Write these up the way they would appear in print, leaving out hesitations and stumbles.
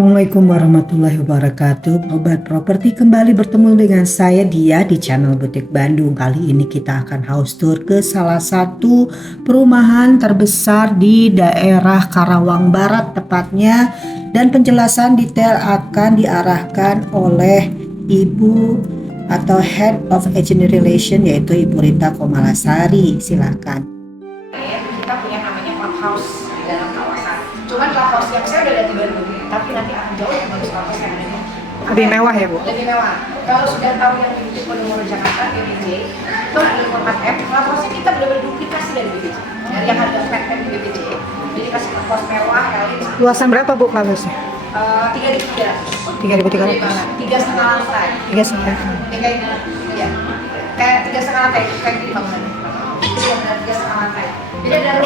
Assalamualaikum warahmatullahi wabarakatuh. Obat Properti kembali bertemu dengan saya Dia di channel Butik Bandung. Kali ini kita akan house tour ke salah satu perumahan terbesar di daerah Karawang Barat tepatnya, dan penjelasan detail akan diarahkan oleh Ibu atau Head of Agent Relation, yaitu Ibu Rita Komalasari. Silakan. Kita punya namanya clubhouse di dalam kawasan. Cuman clubhouse yang saya udah lihat di Bandung, tapi nanti akan jauh lebih bagus clubhouse yang ada di Lebih mewah ya, Bu? Lebih mewah. Kalau sudah tahu yang di Penumur Jakarta, BBJ, itu ada 4M. Clubhouse-nya kita benar-benar duplikasi dari BBJ. Dari yang harga flat di BBJ, jadi kasih clubhouse mewah, elit. Luasan berapa, Bu, clubhouse-nya? 3.300. 3.300. 3,5 lantai. 3,5. Kayak ini, ya. Kayak 3,5 lantai, kayak gini bangunannya. Itu yang benar 3,5 lantai. Jadi ada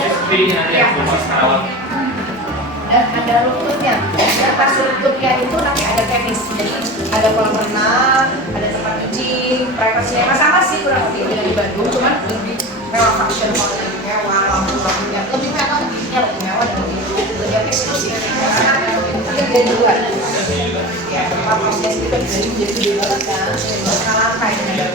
dan ada rooftopnya. Dan pas rooftopnya itu nanti ada tenis, jadi ada kolam renang, ada tempat cuci, privasinya sama sih kurang lebih dengan di Bandung, cuman lebih mewah, function hall lebih mewah, lampu-lampunya lebih mewah, lebih mewah dan lebih eksklusif. Karena itu dari luar. Ya, lapasnya itu kan jadi banget kan, skala lantai ada.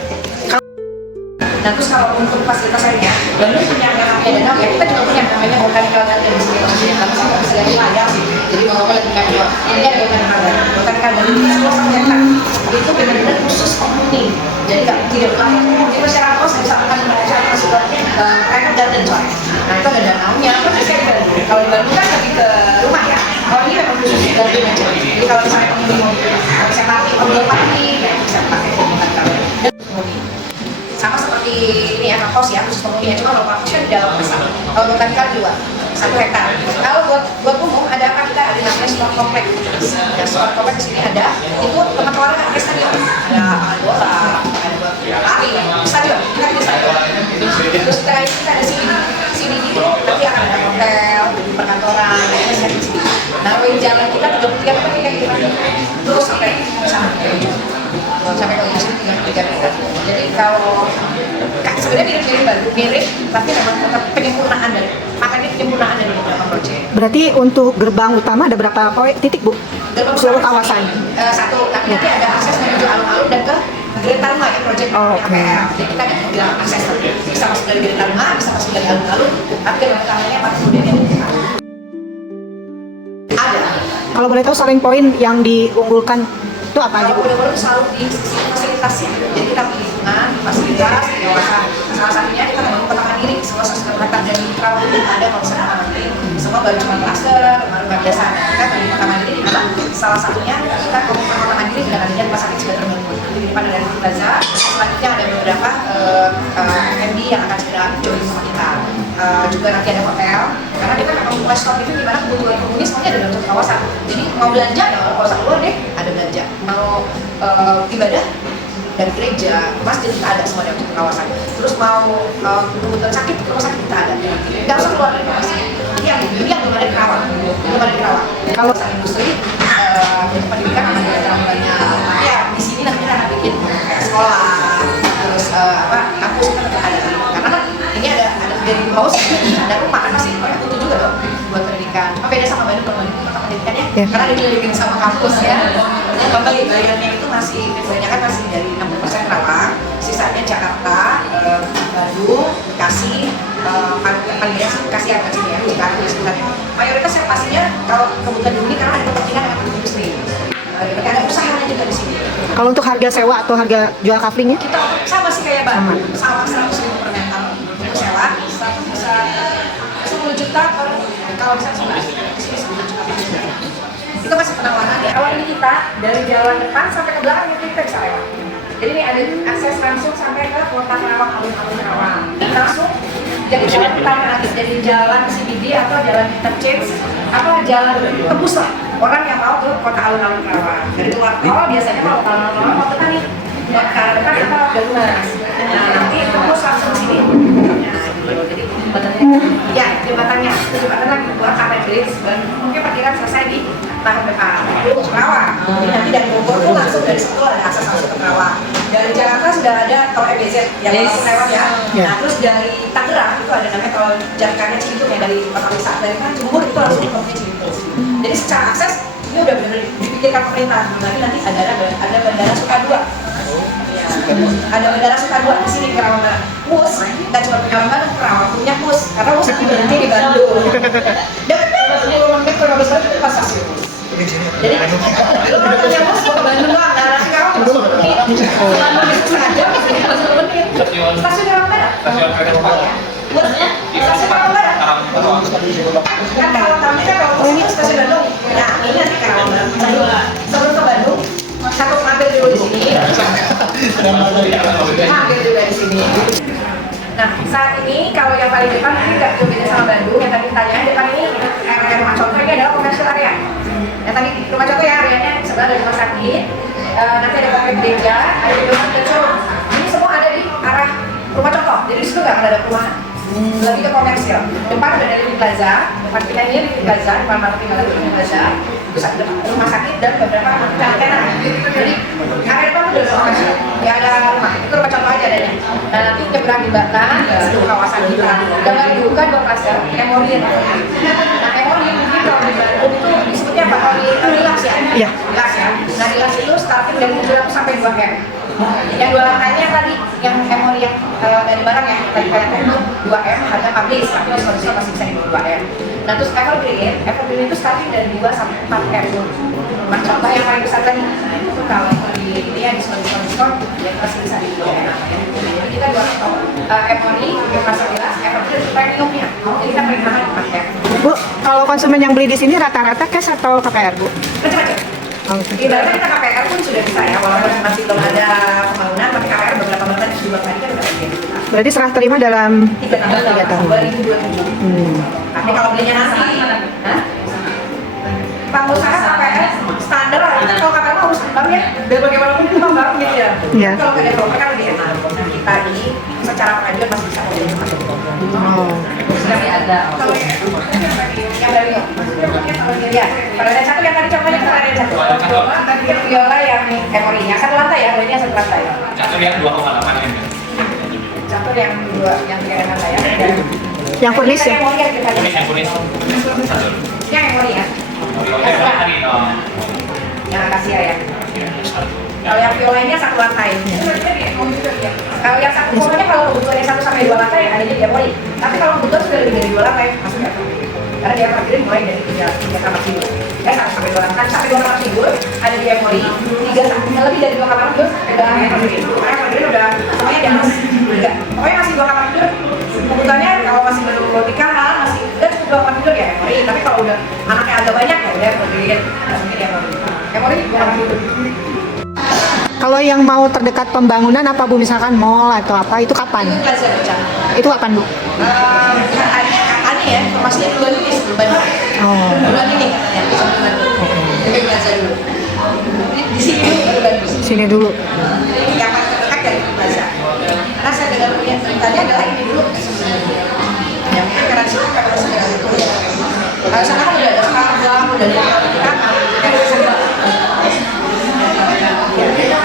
Nah terus kalau untuk fasilitas lainnya, Bandung punya yang namanya danau ya, kita juga punya namanya botanical garden di sini, sama segala layak. Jadi mau ngomong lagi kayak ini ada botanical garden ini 10 hektar. Itu benar-benar khusus penghuni. Jadi tidak boleh di masyarakat kos bisa akan melakukan private garden soalnya. Nah itu ada danaunya, kan bisa di Bandung. Kalau di Bandung kan lebih ke rumah ya. Kalau ini memang khusus garden aja. Jadi kalau misalnya penghuni mau bisa pakai outdoor party, ya bisa pakai botanical garden. Dan penghuni. Sama seperti ini anak kos ya, khusus penghuni, cuma kalau kos kan di dalam besar. Kalau botanical 1 hektar. Kalau buat umum ada apa, kita ada namanya sport kompleks. Ya, sport kompleks di sini ada, itu tempat olahraga kayak stadion. Ada bola, ada lari, stadion. Kita di stadion. Terus kita ada sini gitu, nanti akan ada hotel, jadi perkantoran, ada di sini. Nah, jalan kita 33 meter kayak gitu. Terus sampai ke ujung 33 meter. Jadi kalau sebenarnya mirip, tapi memang tetap penyempurnaan dari beberapa proyek. Berarti untuk gerbang utama ada berapa titik, Bu? Gerbang seluruh kawasan? Satu, tapi nanti ada akses menuju alun-alun dan ke Greta Rumah ya, proyek KPR. Jadi kita bilang akses bisa masuk dari Greta Rumah, bisa masuk dari alun-alun, tapi gerbang utamanya pada kemudian ada. Kalau boleh tahu selling point yang diunggulkan itu apa aja, Bu? Kalau selalu di sisi fasilitasnya. Jadi kita lingkungan, fasilitas, di kawasan. Salah satunya kita membangun kota mandiri, semua sistem kota dari Karawang ada kawasan kota mandiri. Semua baru cuma klaster, baru pada kita dari kota mandiri di mana salah satunya kita komitmen kota mandiri dengan adanya rumah sakit sudah terbangun. Di depan ada Plaza, selanjutnya ada beberapa F&B yang akan segera join sama kita. Juga nanti ada hotel, karena kita memang mulai stop itu di mana kebutuhan penghuni semuanya ada dalam satu kawasan. Jadi mau belanja ya kawasan luar deh, ada belanja. Mau ibadah dari gereja, masjid kita ada semua dalam satu kawasan. Terus mau kebutuhan sakit, rumah sakit kita ada. Nggak usah keluar dari kawasan. Ini yang belum ada di Karawang. Kalau industri, jadi pendidikan ada dalam banyak. Ya di sini nanti kita akan bikin sekolah, terus kampus kita tetap ada. Karena kan ini ada dari house, ada rumah kan masih butuh juga dong buat pendidikan. Cuma beda sama Bandung, kalau Bandung kota pendidikannya, karena dililingin sama kampus ya. Pembeliannya itu masih kebanyakan masih dari 60% Karawang, sisanya Jakarta, Bandung, Bekasi, paling banyak sih Bekasi yang kecil ya, Jakarta sebenarnya. Mayoritas yang pastinya kalau kebutuhan ini karena ada kepentingan dengan industri. Ada usahanya juga di sini. Kalau untuk harga sewa atau harga jual kaflingnya? Kita sama sih kayak Bandung, sama 100.000 per meter untuk sewa, bisa 10 juta kalau bisa 10 juta. Itu masih penawaran ya. Kalau ini kita dari jalan depan sampai ke belakang itu kita bisa lewat. Jadi ini ada akses langsung sampai ke kota Karawang, alun-alun Karawang. Dan langsung jadi jalan utama nanti, jadi jalan CBD atau jalan interchange atau jalan tembus lah. Orang yang mau ke kota alun-alun Karawang. Dari luar tol biasanya kalau kota alun-alun Karawang mau ke Tani, mau ke arah depan atau ke Lunas. Nah nanti tembus langsung sini. Nah gitu. Jadi jembatannya lagi buat sampai Bridge dan mungkin perkiraan selesai di tahun depan. Itu Karawang. Jadi nanti dari Bogor tuh langsung dari situ ada akses langsung ke Karawang. Dari Jakarta sudah ada tol MBZ yang langsung lewat ya. Nah terus dari Tangerang itu ada namanya tol Jatikarya Cilincing ya, dari Kota Wisata dari kan Cibubur itu langsung ke Cilincing. Jadi secara akses ini udah benar dipikirkan pemerintah. Nanti ada bandara Sukadua. Ya, ada bandara Sukadua di sini Kerawang Barat. Mus, kita cuma punya Bandung, Kerawang punya Mus, karena Mus itu berhenti di Bandung. Dan menit kalau habis itu pas stasiun. Jadi lu kalau punya Mus mau ke Bandung doang, nah nanti Kerawang masuk menit. Bandung itu setengah jam, masuk menit. Stasiun Kerawang Barat. Stasiun Kerawang Barat. Stasiun Kerawang Barat. Kan kalau kami kan kalau ini stasiun Bandung. Nah ini nanti Kerawang Barat. Sebelum ke Bandung, satu mampir dulu di sini. Mampir juga di sini. Nah saat ini kalau yang paling depan ini nggak berbeda sama Bandung. Yang tadi tanya depan ini area rumah contoh ini adalah komersial area. Yang tadi rumah contoh ya areanya sebelah dari rumah sakit. Nanti ada komplek gereja, ada gedung showroom. Ini semua ada di arah rumah contoh. Jadi di situ nggak ada perumahan. Lebih ke komersial. Depan ada Living Plaza, depan kita ini Living Plaza, depan mana tinggal Living Plaza. Terus ada rumah sakit dan beberapa tenan. Jadi area depan itu udah komersial. Ya ada rumah, itu rumah contoh aja adanya. Nah nanti nyebrang jembatan di seluruh kawasan kita. Dan baru dibuka 2 klaster, Emori. Nah Emori mungkin kalau di Bandung itu disebutnya apa? Kalau di Lilas ya? Iya. Lilas ya. Nah Lilas itu starting dari 700 sampai 2M. Yang 2 lantainya tadi, yang Emori yang dari barang ya, tadi kayak itu 2M, harga publish, tapi diskon masih bisa di 2M. Nah terus Evergreen itu starting dari 2 sampai 4M. Nah contoh yang paling besar tadi, nah itu kalau di ini ya diskon, ya masih bisa di 2M. Jadi kita 2 Emori, yang pasar jelas, Evergreen itu premiumnya, jadi kita paling mahal 4M. Bu, kalau konsumen yang beli di sini rata-rata cash atau KPR, Bu? Macam-macam. Oke. Ibaratnya kita KPR pun sudah bisa ya, walaupun masih belum ada pembangunan, tapi KPR beberapa bulan tadi juga tadi kan udah ada. Berarti serah terima dalam 3 tahun, 2027. Tapi kalau belinya nanti, pengusaha KPR standar lah, itu kalau KPR harus bang ya, biar bagaimanapun itu bang gitu ya. Iya. Kalau ke developer kan lebih enak. Nah kita ini secara pengajuan masih bisa mobilnya masuk. Oh. Masih ada. Kalau yang dari ya, pada ada satu yang tadi contohnya kan ada satu. Tadi kan viola yang Emori, yang 1 lantai ya, belinya 1 lantai. Satu yang 2,8 M. Satu yang 2, yang 3 lantai ya. Yang furnish ya? Kunis. Satu. Yang Emori ya. Yang akasia ya. Kalau yang violanya 1 lantai. Kalau yang satu pokoknya kalau kebutuhannya 1 sampai 2 lantai ada di Emori. Tapi kalau kebutuhan sudah lebih dari 2 lantai masuk ya. Karena dia parkirin mulai dari 3 kamar tidur. 1 sampai 2 lantai, sampai 2 kamar tidur ada di Emori. 3 lebih dari 2 kamar tidur ada Evergreen. Karena Evergreen udah semuanya di atas 3. Pokoknya masih 2 kamar tidur. Kebutuhannya kalau masih baru nikahan masih udah cukup 2 kamar tidur ya Emori. Tapi kalau udah anaknya agak banyak ya udah Evergreen. Mungkin Emori. Emori 2 kamar tidur. Kalau yang mau terdekat pembangunan apa Bu, misalkan mall atau apa, itu kapan? Itu Plaza Becak. Itu kapan Bu? Aneh ya, informasinya duluan ini sebelum Bandung. Oh. Duluan ini katanya, sebelum Bandung. Jadi Plaza dulu. Di sini dulu baru Bandung. Sini dulu. Yang paling terdekat dari Plaza. Karena saya dengar punya ceritanya adalah ini dulu sebenarnya. Ya mungkin karena di situ memang segera itu ya. Kalau sana kan udah ada Starbucks, udah ada kan yang bisa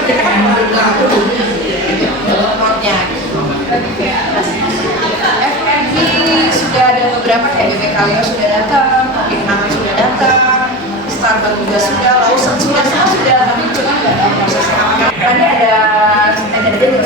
kita kan bilang dulu notnya. FNB sudah ada beberapa kayak BBKW sudah datang, Vietnam sudah datang, Starbucks juga sudah, Lawson sudah, semua sudah, tapi cuma nggak ada prosesnya. Tadi ada juga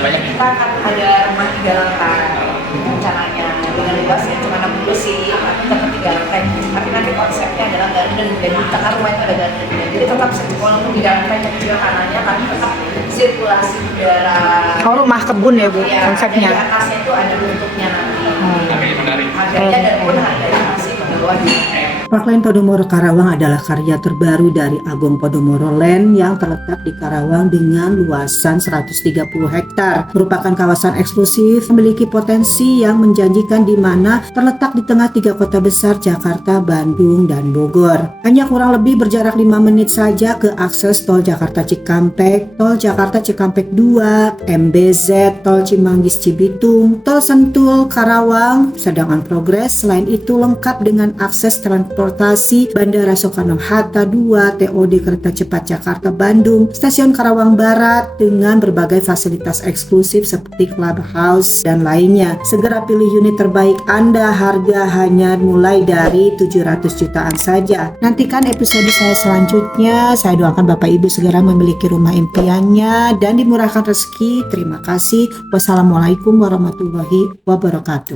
saya kita akan ada rumah 3 lantai rencananya dengan luas ya cuma 60 sih, tapi tetap 3 lantai. Tapi nanti konsepnya adalah garden dan di tengah rumah itu ada garden. Jadi tetap walaupun 3 lantai kecil kanannya, tapi tetap sirkulasi udara. Oh, rumah kebun ya Bu, Ya, konsepnya. dan di atasnya itu ada bentuknya nanti. Tapi menarik. Harganya dan pun harganya masih bawahnya. Parkland Podomoro Karawang adalah karya terbaru dari Agung Podomoro Land yang terletak di Karawang dengan luasan 130 hektar. Merupakan kawasan eksklusif, memiliki potensi yang menjanjikan di mana terletak di tengah 3 kota besar Jakarta, Bandung, dan Bogor. Hanya kurang lebih berjarak 5 menit saja ke akses tol Jakarta Cikampek, tol Jakarta Cikampek 2, MBZ, tol Cimanggis Cibitung, tol Sentul Karawang sedang on progress. Selain itu lengkap dengan akses transportasi transportasi, Bandara Soekarno-Hatta 2, TOD Kereta Cepat Jakarta Bandung, Stasiun Karawang Barat dengan berbagai fasilitas eksklusif seperti clubhouse dan lainnya. Segera pilih unit terbaik Anda, harga hanya mulai dari 700 jutaan saja. Nantikan episode saya selanjutnya. Saya doakan Bapak Ibu segera memiliki rumah impiannya dan dimurahkan rezeki. Terima kasih. Wassalamualaikum warahmatullahi wabarakatuh.